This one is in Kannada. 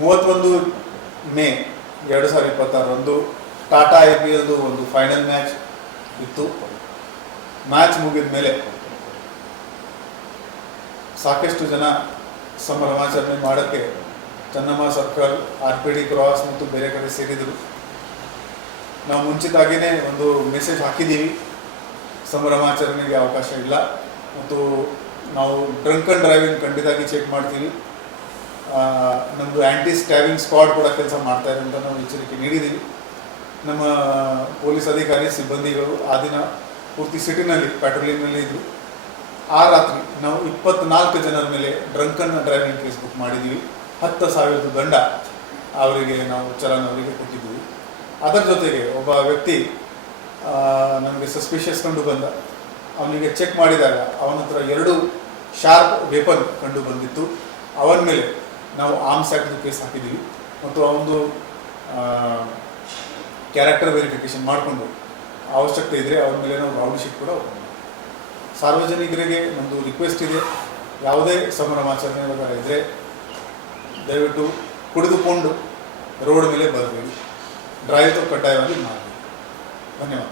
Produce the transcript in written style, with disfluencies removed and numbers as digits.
31 ಮೇ 2026ರಂದು ಟಾಟಾ IPLದು ಒಂದು ಫೈನಲ್ ಮ್ಯಾಚ್ ಇತ್ತು. ಮ್ಯಾಚ್ ಮುಗಿದ ಮೇಲೆ ಸಾಕಷ್ಟು ಜನ ಸಂಭ್ರಮಾಚರಣೆ ಮಾಡೋಕ್ಕೆ ಚನ್ನಮ್ಮ ಸರ್ಕಲ್, RPD ಕ್ರಾಸ್ ಮತ್ತು ಬೇರೆ ಕಡೆ ಸೇರಿದರು. ನಾವು ಮುಂಚಿತವಾಗಿಯೇ ಒಂದು ಮೆಸೇಜ್ ಹಾಕಿದ್ದೀವಿ, ಸಂಭ್ರಮಾಚರಣೆಗೆ ಅವಕಾಶ ಇಲ್ಲ ಮತ್ತು ನಾವು ಡ್ರಂಕ್ ಆ್ಯಂಡ್ ಡ್ರೈವಿಂಗ್ ಖಂಡಿತವಾಗಿ ಚೆಕ್ ಮಾಡ್ತೀವಿ. ನಮ್ಮದು ಆ್ಯಂಟಿ ಸ್ಟ್ಯಾಬಿಂಗ್ ಸ್ಕ್ವಾಡ್ ಕೂಡ ಕೆಲಸ ಮಾಡ್ತಾರೆ ಅಂತ ನಾವು ಎಚ್ಚರಿಕೆ ನೀಡಿದ್ದೀವಿ. ನಮ್ಮ ಪೊಲೀಸ್ ಅಧಿಕಾರಿ ಸಿಬ್ಬಂದಿಗಳು ಆ ದಿನ ಪೂರ್ತಿ ಸಿಟಿನಲ್ಲಿ ಪ್ಯಾಟ್ರೋಲಿಂಗ್ನಲ್ಲಿ ಇದ್ದರು. ಆ ರಾತ್ರಿ ನಾವು 24 ಜನರ ಮೇಲೆ drunk and driving case book ಮಾಡಿದ್ದೀವಿ. 10,000 ದಂಡ ಅವರಿಗೆ ನಾವು ಚಲನ್ ಅವರಿಗೆ ಕೊಟ್ಟಿದ್ದೀವಿ. ಅದರ ಜೊತೆಗೆ ಒಬ್ಬ ವ್ಯಕ್ತಿ ನಮಗೆ ಸಸ್ಪಿಷಿಯಸ್ ಕಂಡು ಬಂದ. ಅವನಿಗೆ ಚೆಕ್ ಮಾಡಿದಾಗ ಅವನ ಹತ್ರ 2 ಶಾರ್ಪ್ ವೆಪನ್ ಕಂಡು ಬಂದಿತ್ತು. ಅವನ ಮೇಲೆ ನಾವು ಆರ್ಮ್ಸ್ ಆ್ಯಕ್ಟ್ ಕೇಸ್ ಹಾಕಿದ್ದೀವಿ ಮತ್ತು ಅವನದು ಕ್ಯಾರೆಕ್ಟರ್ ವೆರಿಫಿಕೇಷನ್ ಮಾಡಿಕೊಂಡು ಅವಶ್ಯಕತೆ ಇದ್ದರೆ ಅವನ ಮೇಲೆ ನಾವು ರೌಂಡ್ ಶೀಟ್ ಕೂಡ ಓಪನ್ ಮಾಡಿ. ಸಾರ್ವಜನಿಕರಿಗೆ ನಮ್ಮದು ರಿಕ್ವೆಸ್ಟ್ ಇದೆ, ಯಾವುದೇ ಸಂಭ್ರಮಾಚರಣೆ ಇದ್ದರೆ ದಯವಿಟ್ಟು ಕುಡಿದುಕೊಂಡು ರೋಡ್ ಮೇಲೆ ಬರಬೇಡಿ, ಡ್ರೈವ್ ಕಡ್ಡಾಯವಾಗಿ ಮಾಡಬೇಕು. ಧನ್ಯವಾದ.